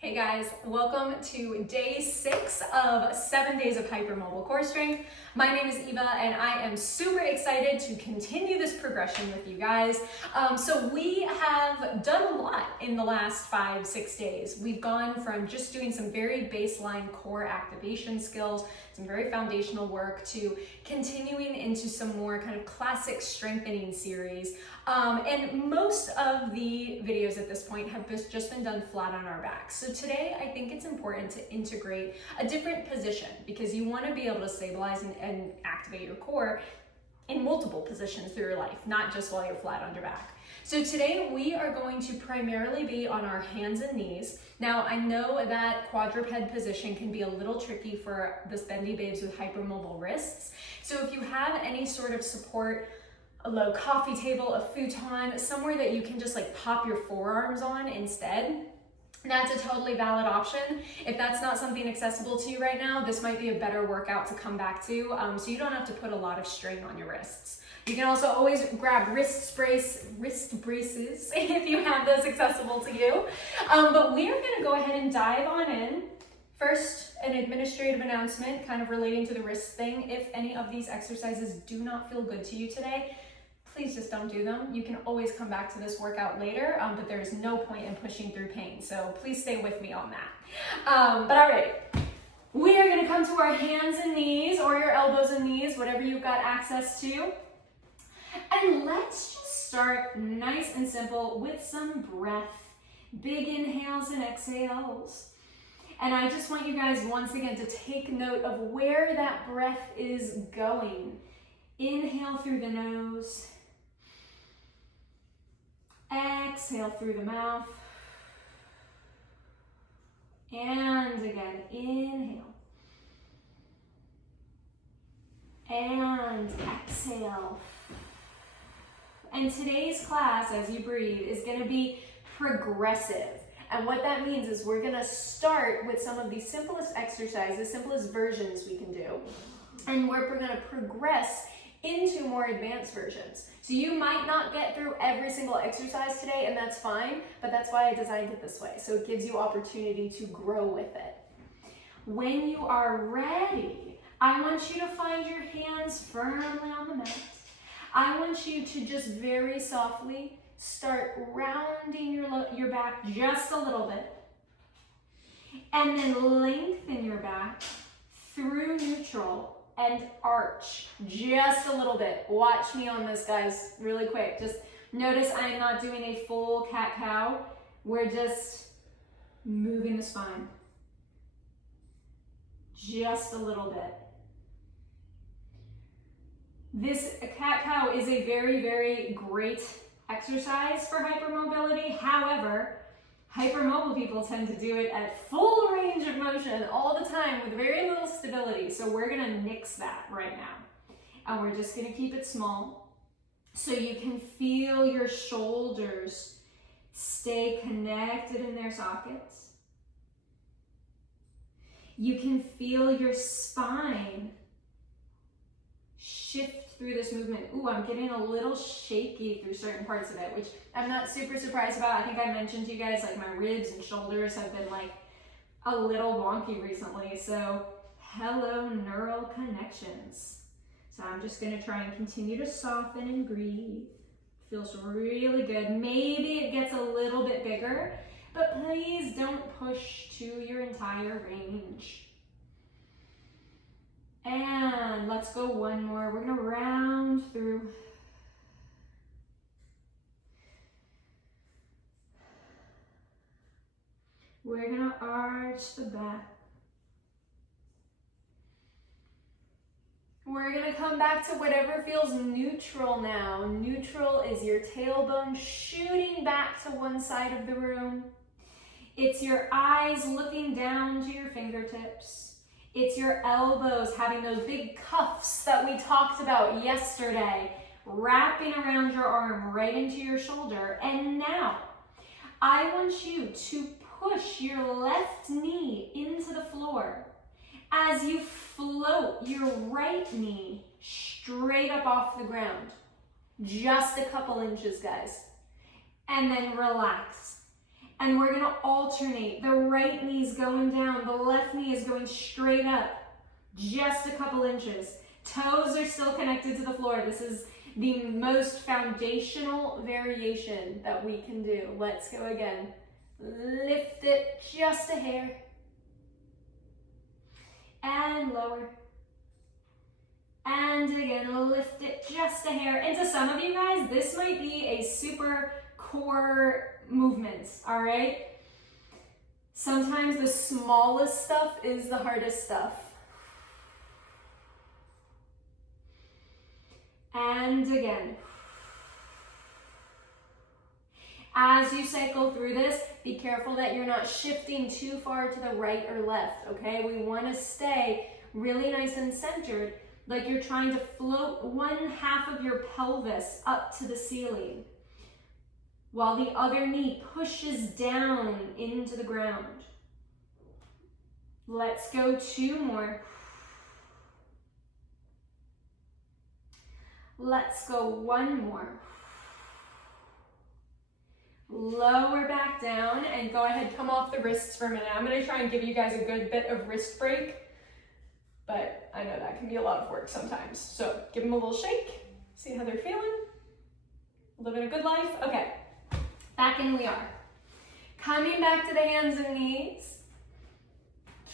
Hey guys, welcome to day 6 of 7 days of hypermobile core strength. My name is Eva and I am super excited to continue this progression with you guys. So we have done a lot in the last 5-6 days. We've gone from just doing some very baseline core activation skills, some very foundational work, to continuing into some more kind of classic strengthening series. And most of the videos at this point have just been done flat on our backs. So today I think it's important to integrate a different position because you want to be able to stabilize and activate your core in multiple positions through your life, not just while you're flat on your back. So today we are going to primarily be on our hands and knees. Now I know that quadruped position can be a little tricky for the bendy babes with hypermobile wrists. So if you have any sort of support, a low coffee table, a futon, somewhere that you can just like pop your forearms on instead, that's a totally valid option. If that's not something accessible to you right now, this might be a better workout to come back to, so you don't have to put a lot of strain on your wrists. You can also always grab wrist braces if you have those accessible to you. But we are gonna go ahead and dive on in. First, an administrative announcement kind of relating to the wrist thing. If any of these exercises do not feel good to you today, please just don't do them. You can always come back to this workout later, but there's no point in pushing through pain. So please stay with me on that. But all right, we are gonna come to our hands and knees, or your elbows and knees, whatever you've got access to. And let's just start nice and simple with some breath. Big inhales and exhales. And I just want you guys once again to take note of where that breath is going. Inhale through the nose. Exhale through the mouth. And again, inhale. And exhale. And today's class, as you breathe, is going to be progressive. And what that means is we're going to start with some of the simplest exercises, simplest versions we can do. And we're going to progress into more advanced versions. So you might not get through every single exercise today, and that's fine, but that's why I designed it this way. So it gives you opportunity to grow with it. When you are ready, I want you to find your hands firmly on the mat. I want you to just very softly start rounding your back just a little bit, and then lengthen your back through neutral and arch just a little bit. Watch me on this, guys, really quick. Just notice I am not doing a full cat-cow. We're just moving the spine just a little bit. This cat-cow is a very, very great exercise for hypermobility. However, hypermobile people tend to do it at full range of motion all the time with very little stability. So we're gonna nix that right now. And we're just gonna keep it small so you can feel your shoulders stay connected in their sockets. You can feel your spine shift through this movement. Ooh, I'm getting a little shaky through certain parts of it, which I'm not super surprised about. I think I mentioned to you guys, like, my ribs and shoulders have been like a little wonky recently. So hello, neural connections. So I'm just gonna try and continue to soften and breathe. Feels really good. Maybe it gets a little bit bigger, but please don't push to your entire range. And let's go one more. We're gonna round through. We're gonna arch the back. We're gonna come back to whatever feels neutral now. Neutral is your tailbone shooting back to one side of the room. It's your eyes looking down to your fingertips. It's your elbows having those big cuffs that we talked about yesterday, wrapping around your arm right into your shoulder. And now, I want you to push your left knee into the floor as you float your right knee straight up off the ground. Just a couple inches, guys. And then relax. And we're gonna alternate. The right knee's going down, the left knee is going straight up, just a couple inches. Toes are still connected to the floor. This is the most foundational variation that we can do. Let's go again. Lift it just a hair. And lower. And again, lift it just a hair. And to some of you guys, this might be a super core movement, all right? Sometimes the smallest stuff is the hardest stuff. And again. As you cycle through this, be careful that you're not shifting too far to the right or left, okay? We want to stay really nice and centered, like you're trying to float one half of your pelvis up to the ceiling, while the other knee pushes down into the ground. Let's go 2 more. Let's go 1 more. Lower back down and go ahead, come off the wrists for a minute. I'm gonna try and give you guys a good bit of wrist break, but I know that can be a lot of work sometimes. So give them a little shake, see how they're feeling. Living a good life. Okay, back in we are. Coming back to the hands and knees,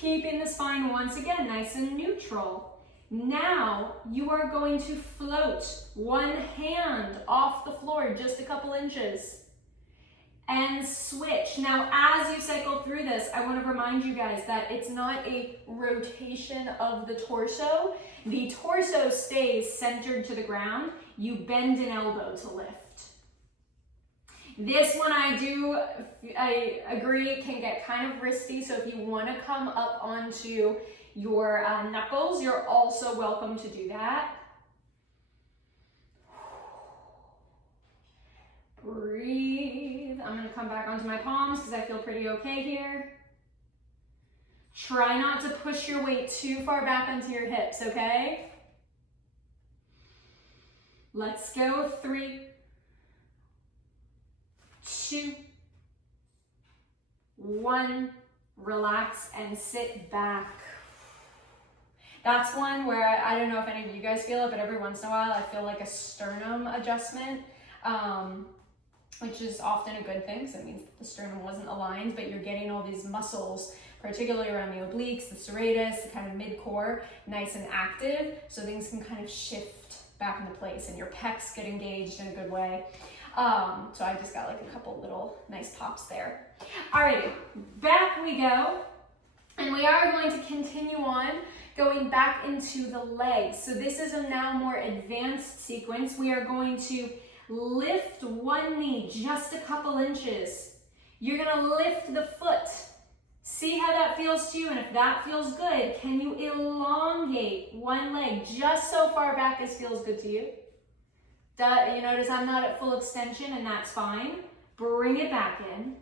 keeping the spine once again nice and neutral. Now you are going to float one hand off the floor just a couple inches and switch. Now, as you cycle through this, I want to remind you guys that it's not a rotation of the torso. The torso stays centered to the ground. You bend an elbow to lift. This one I agree can get kind of risky, so if you want to come up onto your knuckles, you're also welcome to do that. Breathe. I'm going to come back onto my palms because I feel pretty okay here. Try not to push your weight too far back onto your hips, okay? Let's go. 3, 2, 1. Relax and sit back. That's one where I don't know if any of you guys feel it, but every once in a while I feel like a sternum adjustment, which is often a good thing because it means the sternum wasn't aligned, but you're getting all these muscles, particularly around the obliques, the serratus, the kind of mid-core, nice and active, so things can kind of shift back into place and your pecs get engaged in a good way. So I just got like a couple little nice pops there. Alrighty, back we go. And we are going to continue on going back into the legs. So this is a now more advanced sequence. We are going to lift one knee just a couple inches. You're gonna lift the foot. See how that feels to you, and if that feels good, can you elongate one leg just so far back as feels good to you? You notice I'm not at full extension, and that's fine. Bring it back in.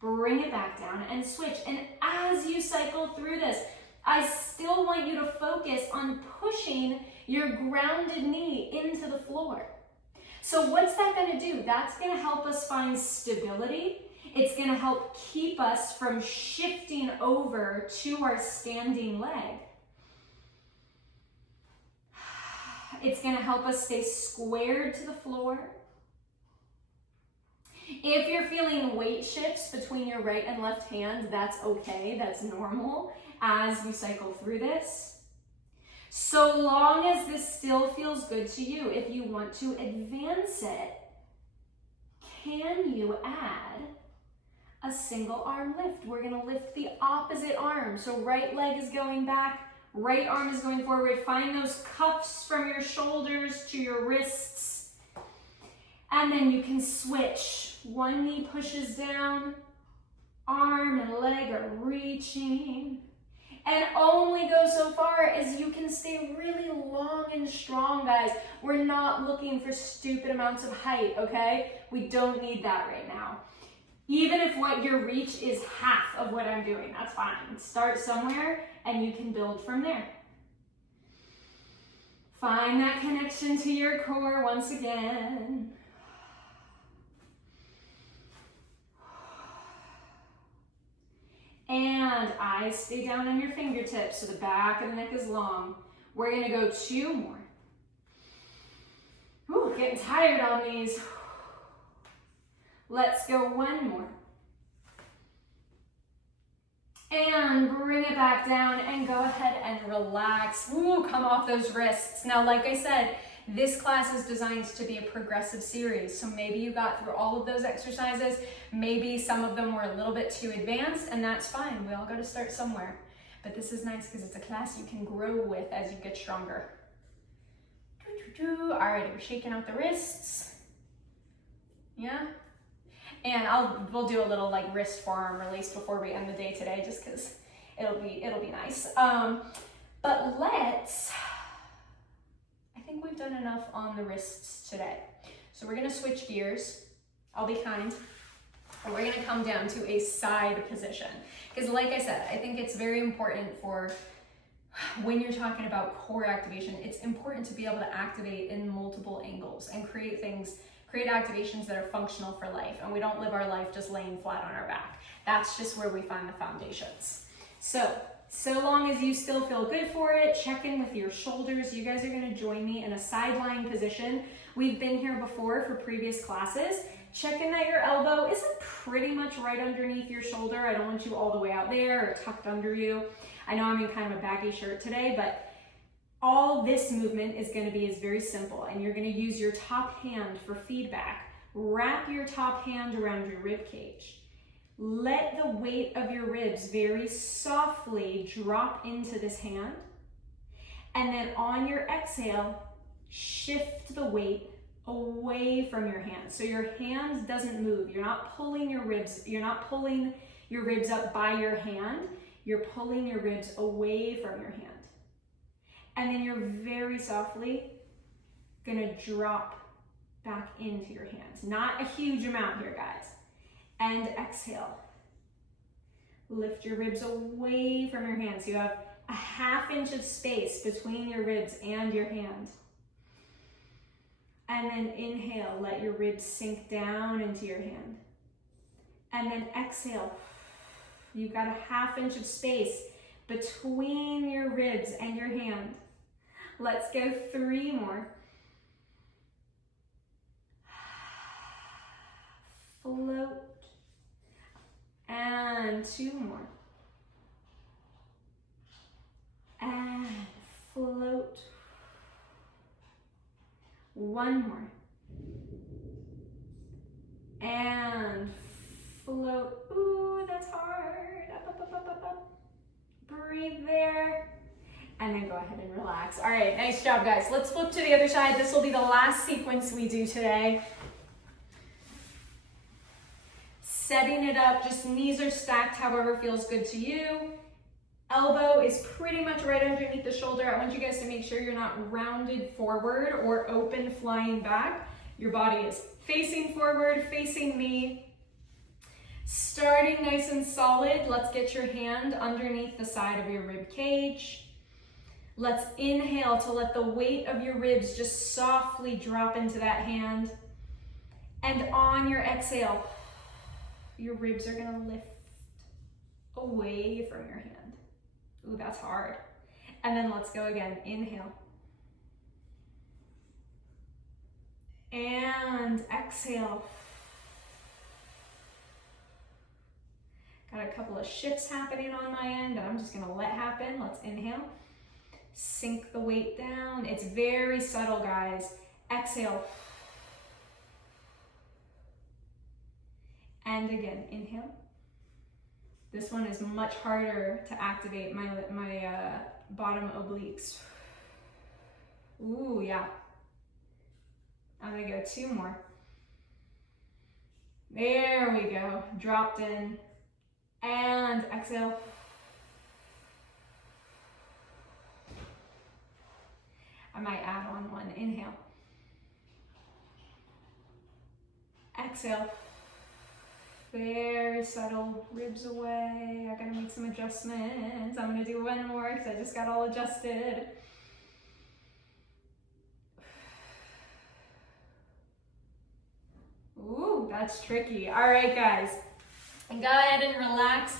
Bring it back down and switch. And as you cycle through this, I still want you to focus on pushing your grounded knee into the floor. So what's that going to do? That's going to help us find stability. It's going to help keep us from shifting over to our standing leg. It's going to help us stay squared to the floor. If you're feeling weight shifts between your right and left hand, that's okay. That's normal as you cycle through this. So long as this still feels good to you, if you want to advance it, can you add a single arm lift? We're going to lift the opposite arm. So right leg is going back, right arm is going forward. Find those cuffs from your shoulders to your wrists. And then you can switch. One knee pushes down, arm and leg are reaching. And only go so far as you can stay really long and strong, guys. We're not looking for stupid amounts of height, okay? We don't need that right now. Even if what your reach is half of what I'm doing, that's fine. Start somewhere and you can build from there. Find that connection to your core once again. And eyes stay down on your fingertips so the back of the neck is long. We're gonna go 2 more. Whew, getting tired on these. Let's go 1 more. And bring it back down and go ahead and relax. Ooh, come off those wrists. Now, like I said, this class is designed to be a progressive series. So maybe you got through all of those exercises. Maybe some of them were a little bit too advanced, and that's fine. We all got to start somewhere. But this is nice because it's a class you can grow with as you get stronger. All right, we're shaking out the wrists. Yeah. And we'll do a little like wrist forearm release before we end the day today, just because it'll be nice. But I think we've done enough on the wrists today. So we're gonna switch gears. I'll be kind. And we're gonna come down to a side position. Because like I said, I think it's very important for when you're talking about core activation, it's important to be able to activate in multiple angles and create activations that are functional for life, and we don't live our life just laying flat on our back. That's just where we find the foundations. So long as you still feel good for it, check in with your shoulders. You guys are gonna join me in a side lying position. We've been here before for previous classes. Check in that your elbow isn't pretty much right underneath your shoulder. I don't want you all the way out there or tucked under you. I know I'm in kind of a baggy shirt today, but all this movement is going to be very simple, and you're going to use your top hand for feedback. Wrap your top hand around your rib cage. Let the weight of your ribs very softly drop into this hand, and then on your exhale, shift the weight away from your hand. So your hand doesn't move. You're not pulling your ribs. You're not pulling your ribs up by your hand. You're pulling your ribs away from your hand. And then you're very softly gonna drop back into your hands. Not a huge amount here, guys. And exhale. Lift your ribs away from your hands. You have a 1/2 inch of space between your ribs and your hand. And then inhale, let your ribs sink down into your hand. And then exhale. You've got a 1/2 inch of space between your ribs and your hand. Let's go 3 more. Float. And 2 more. And float. 1 more. And float. Ooh, that's hard. Up, up, up, up, up, up. Breathe there. And then go ahead and relax. All right, nice job, guys. Let's flip to the other side. This will be the last sequence we do today. Setting it up, just knees are stacked however feels good to you. Elbow is pretty much right underneath the shoulder. I want you guys to make sure you're not rounded forward or open flying back. Your body is facing forward, facing me. Starting nice and solid, let's get your hand underneath the side of your rib cage. Let's inhale to let the weight of your ribs just softly drop into that hand. And on your exhale, your ribs are gonna lift away from your hand. Ooh, that's hard. And then let's go again. Inhale. And exhale. Got a couple of shifts happening on my end that I'm just gonna let happen. Let's inhale. Sink the weight down. It's very subtle, guys. Exhale. And again, inhale. This one is much harder to activate my bottom obliques. Ooh, yeah. I'm gonna go 2 more. There we go. Dropped in. And exhale. I might add on 1. Inhale. Exhale. Very subtle, ribs away. I gotta make some adjustments. I'm gonna do 1 more because I just got all adjusted. Ooh, that's tricky. All right, guys. Go ahead and relax.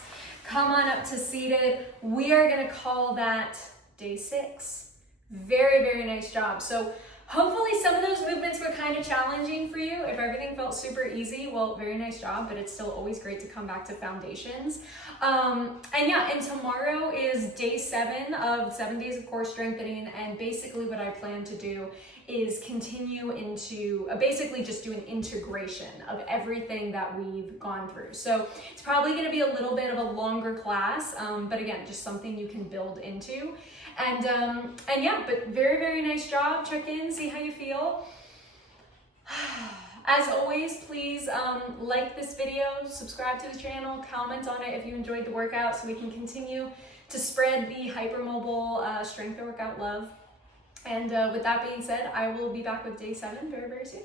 Come on up to seated. We are gonna call that day 6. Very, very nice job. So hopefully some of those movements were kind of challenging for you. If everything felt super easy, well, very nice job, but it's still always great to come back to foundations. And tomorrow is day 7 of 7 days of core strengthening, and basically what I plan to do is continue into basically just do an integration of everything that we've gone through. So it's probably gonna be a little bit of a longer class, but again, just something you can build into. And yeah, but very, very nice job. Check in, see how you feel. As always, please like this video, subscribe to the channel, comment on it if you enjoyed the workout so we can continue to spread the hypermobile strength workout love. And with that being said, I will be back with day 7 very, very soon.